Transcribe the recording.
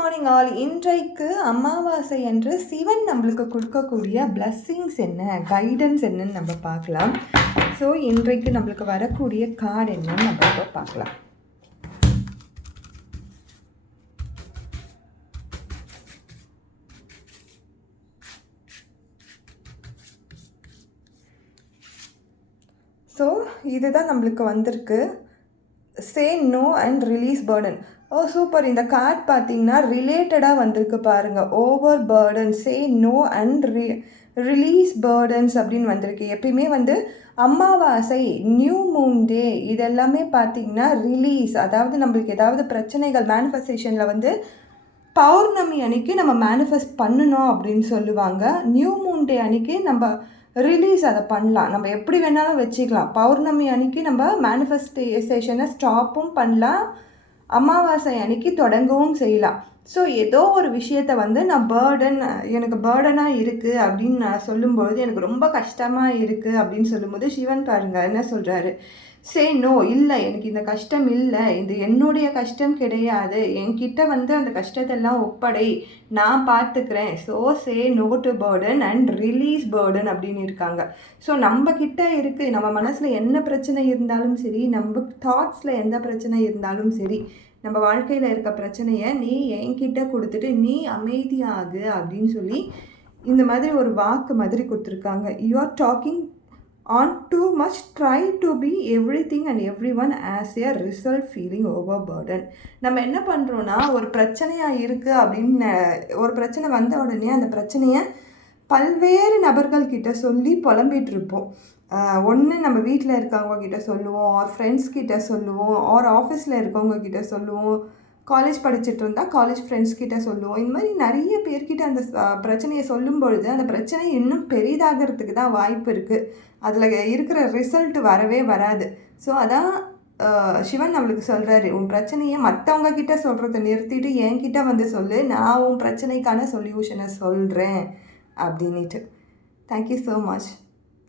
Morning all. இன்றைக்கு அமாவாசை என்று சிவன் நம்மளுக்கு கொடுக்கக்கூடிய பிளஸ்ஸிங்ஸ் என்ன, கைடன்ஸ் என்னன்னு நம்ம பார்க்கலாம். ஸோ இன்றைக்கு நம்மளுக்கு வரக்கூடிய கார்டு என்னன்னு நம்ம இப்போ பார்க்கலாம். ஸோ இதுதான் நம்மளுக்கு வந்திருக்கு. Say no and release burden. Oh super. இந்த கார்ட் பார்த்தீங்கன்னா ரிலேட்டடாக வந்திருக்கு பாருங்கள். Over burden, say no and release burdens அப்படின்னு வந்திருக்கு. எப்பயுமே அமாவாசை, நியூ மூன் டே இதெல்லாமே பார்த்திங்கன்னா ரிலீஸ், அதாவது நம்மளுக்கு ஏதாவது பிரச்சனைகள் மேனிஃபெஸ்டேஷனில் பௌர்ணமி அன்னைக்கு நம்ம மேனிஃபெஸ்ட் பண்ணணும் அப்படின்னு சொல்லுவாங்க. நியூ மூன் டே அன்றைக்கி நம்ம ரிலீஸ் அதை பண்ணலாம். நம்ம எப்படி வேணாலும் வச்சுக்கலாம். பௌர்ணமி அன்றைக்கி நம்ம மேனிஃபெஸ்டேஷனை ஸ்டாப்பும் பண்ணலாம், அமாவாசை அன்றைக்கி தொடங்கவும் செய்யலாம். ஸோ ஏதோ ஒரு விஷயத்தை நான் எனக்கு பேர்டனாக இருக்குது அப்படின்னு நான் சொல்லும்பொழுது, எனக்கு ரொம்ப கஷ்டமாக இருக்குது அப்படின்னு சொல்லும்போது சிவன் பாருங்கள் என்ன சொல்கிறாரு. சே நோ, இல்லை எனக்கு இந்த கஷ்டம் இல்லை, இது என்னுடைய கஷ்டம் கிடையாது, என்கிட்ட அந்த கஷ்டத்தெல்லாம் ஒப்படை, நான் பார்த்துக்கிறேன். So say no to burden and release burden அப்படின்னு இருக்காங்க. ஸோ நம்மக்கிட்ட இருக்குது, நம்ம மனசில் என்ன பிரச்சனை இருந்தாலும் சரி, நம்ம தாட்ஸில் எந்த பிரச்சனை இருந்தாலும் சரி, நம்ம வாழ்க்கையில் இருக்க பிரச்சனையை நீ என்கிட்ட கொடுத்துட்டு நீ அமைதியாகு அப்படின்னு சொல்லி இந்த மாதிரி ஒரு வாக்கு மாதிரி கொடுத்துருக்காங்க. You are talking on too much, try to be everything and everyone as a result feeling overburden. நம்ம என்ன பண்ணுறோன்னா, ஒரு பிரச்சனையாக இருக்குது அப்படின்னு ஒரு பிரச்சனை வந்த உடனே அந்த பிரச்சனையை பல்வேறு நபர்கள்கிட்ட சொல்லி புலம்பிகிட்டு இருப்போம். ஒன்று நம்ம வீட்டில் இருக்கவங்க கிட்ட சொல்லுவோம், ஆர் ஃப்ரெண்ட்ஸ் கிட்ட சொல்லுவோம், ஆர் ஆஃபீஸில் இருக்கவங்க கிட்ட சொல்லுவோம், காலேஜ் படிச்சுட்டு இருந்தால் காலேஜ் ஃப்ரெண்ட்ஸ் கிட்ட சொல்லுவோம். இந்த மாதிரி நிறைய பேர்கிட்ட அந்த பிரச்சனையை சொல்லும் பொழுது அந்த பிரச்சனை இன்னும் பெரிதாகிறதுக்கு தான் வாய்ப்பு இருக்குது. அதில் இருக்கிற ரிசல்ட் வரவே வராது. ஸோ அதான் சிவன் நம்மளுக்கு சொல்கிறாரு, உன் பிரச்சனையை மற்றவங்க கிட்ட சொல்கிறத நிறுத்திட்டு என்கிட்ட சொல்லு, நான் உன் பிரச்சனைக்கான சொல்யூஷனை சொல்கிறேன் அப்படின்ட்டு. Thank you so much.